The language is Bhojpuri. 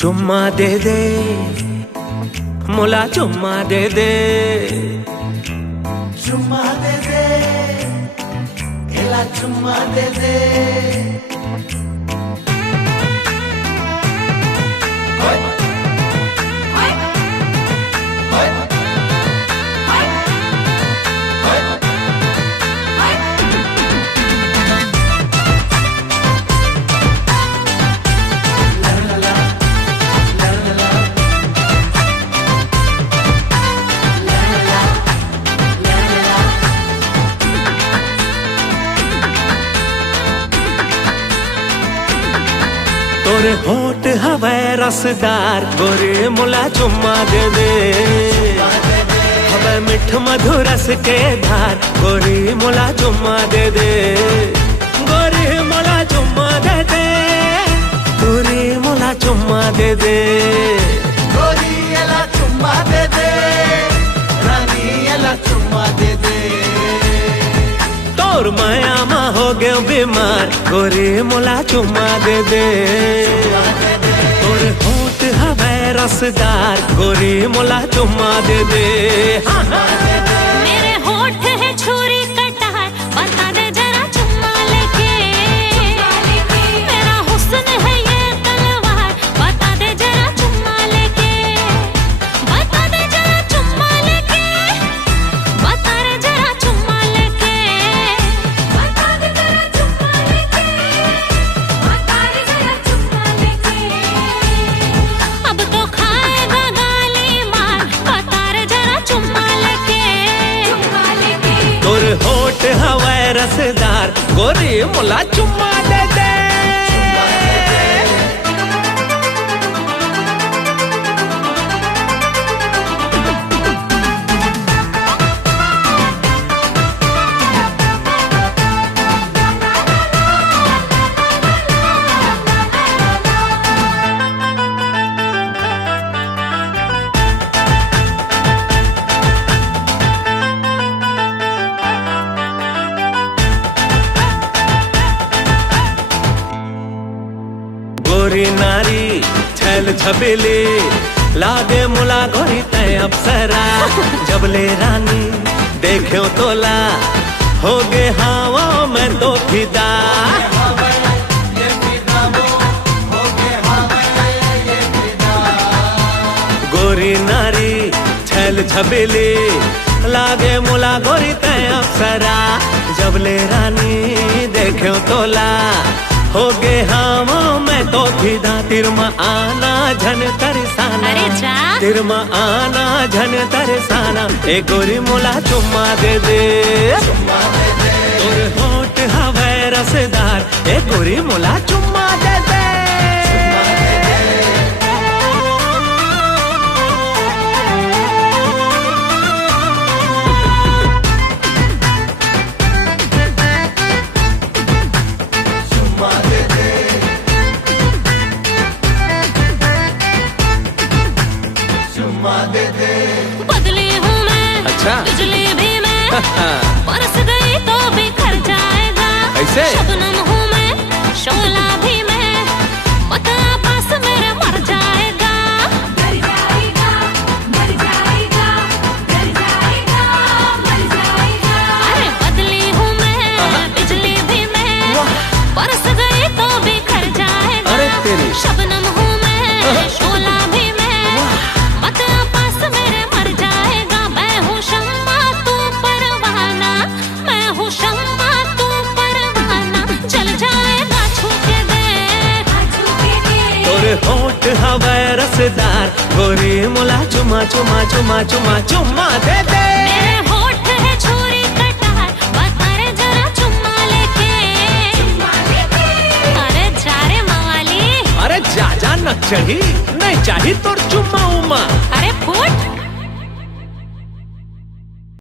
चुम्मा दे दे मोला चुम्मा दे दे, चुम्मा दे दे एला चुम्मा दे दे। तोरे होठ हवे रसदार गोरे मोला चुम्मा दे दे, हवे मिठ मधुर रस के धार गोरी मोला चुम्मा दे दे, गोरी मोला चुम्मा दे दे, गोरी मोला चुम्मा दे दे, गोरी एला चुम्मा दे दे, रानी एला चुम्मा दे दे। तोर माया मा हो गयो बीमार गोरी मोला चुम्मा दे दे, तोर होठ हवे रसदार गोरी मोला चुम्मा दे दे। मेरे होठ है छुरी कटार बता दे जरा चुम्मा लेके, मेरा हुस्न है ये तलवार बता दे जरा चुम्मा लेके, बता दे जरा चुम्मा लेके, बता दे जरा चुम्मा लेके, बता दे जरा चुम्मा लेके, बता दे जरा चुम्मा लेके। अब तो खाएगा गाली मार बता दे जरा चुम्मा लेके, चुम्मा लेके। तोर होठ हवे रसदार गोरी मोला चुम्मा दे दे। गोरी नारी छल छबेली लागे मुला गोरी तय अप्सरा, जबले रानी देखो तोला हो गे हवा में तो फिदा, गोरी नारी छल छबेली लागे मुला गोरी तय अप्सरा, जबले रानी देखो तोला हो गे हवा मैं तो फिदा। तिरमा आना झन तरसाना, अरे जा। तिरमा आना झन तरसाना ए गोरी मोला चुम्मा दे दे, तोर होठ हवे रसदार ए गोरी मोला चुम्मा दे दे। बदली हूँ मैं, अच्छा। बिजली भी मैं, बरस गई तो बिखर जाएगा। ऐसे? शबनम हूँ मैं, शोला भी मैं, मत आ पास मेरे मर जाएगा। मर जाएगा, मर जाएगा, मर जाएगा, मर जाएगा। अरे बदली हूँ मैं, बिजली भी मैं, बरस गई तो बिखर जाएगा। अरे तेरी। शबनम हूँ मैं, शोला भी मैं, मत आ पास मेरे मर जाएगा। मैं हूँ शम्मा तू परवाना, मैं हूँ शम्मा तू परवाना, जल जाएगा छू के दे, छू के दे। तोरे होठ हवे रसदार गोरी मोला चुम्मा चुम्मा चुम्मा चुम्मा चुम्मा दे दे। मेरे होठ है छुरी कटार बता रे जरा चुम्मा लेके, चुम्मा लेके। अरे जा रे मवाली, अरे जा जा नक्चढ़ी नहीं चाहिए तोर चुम्मा उम्मा। अरे फूट।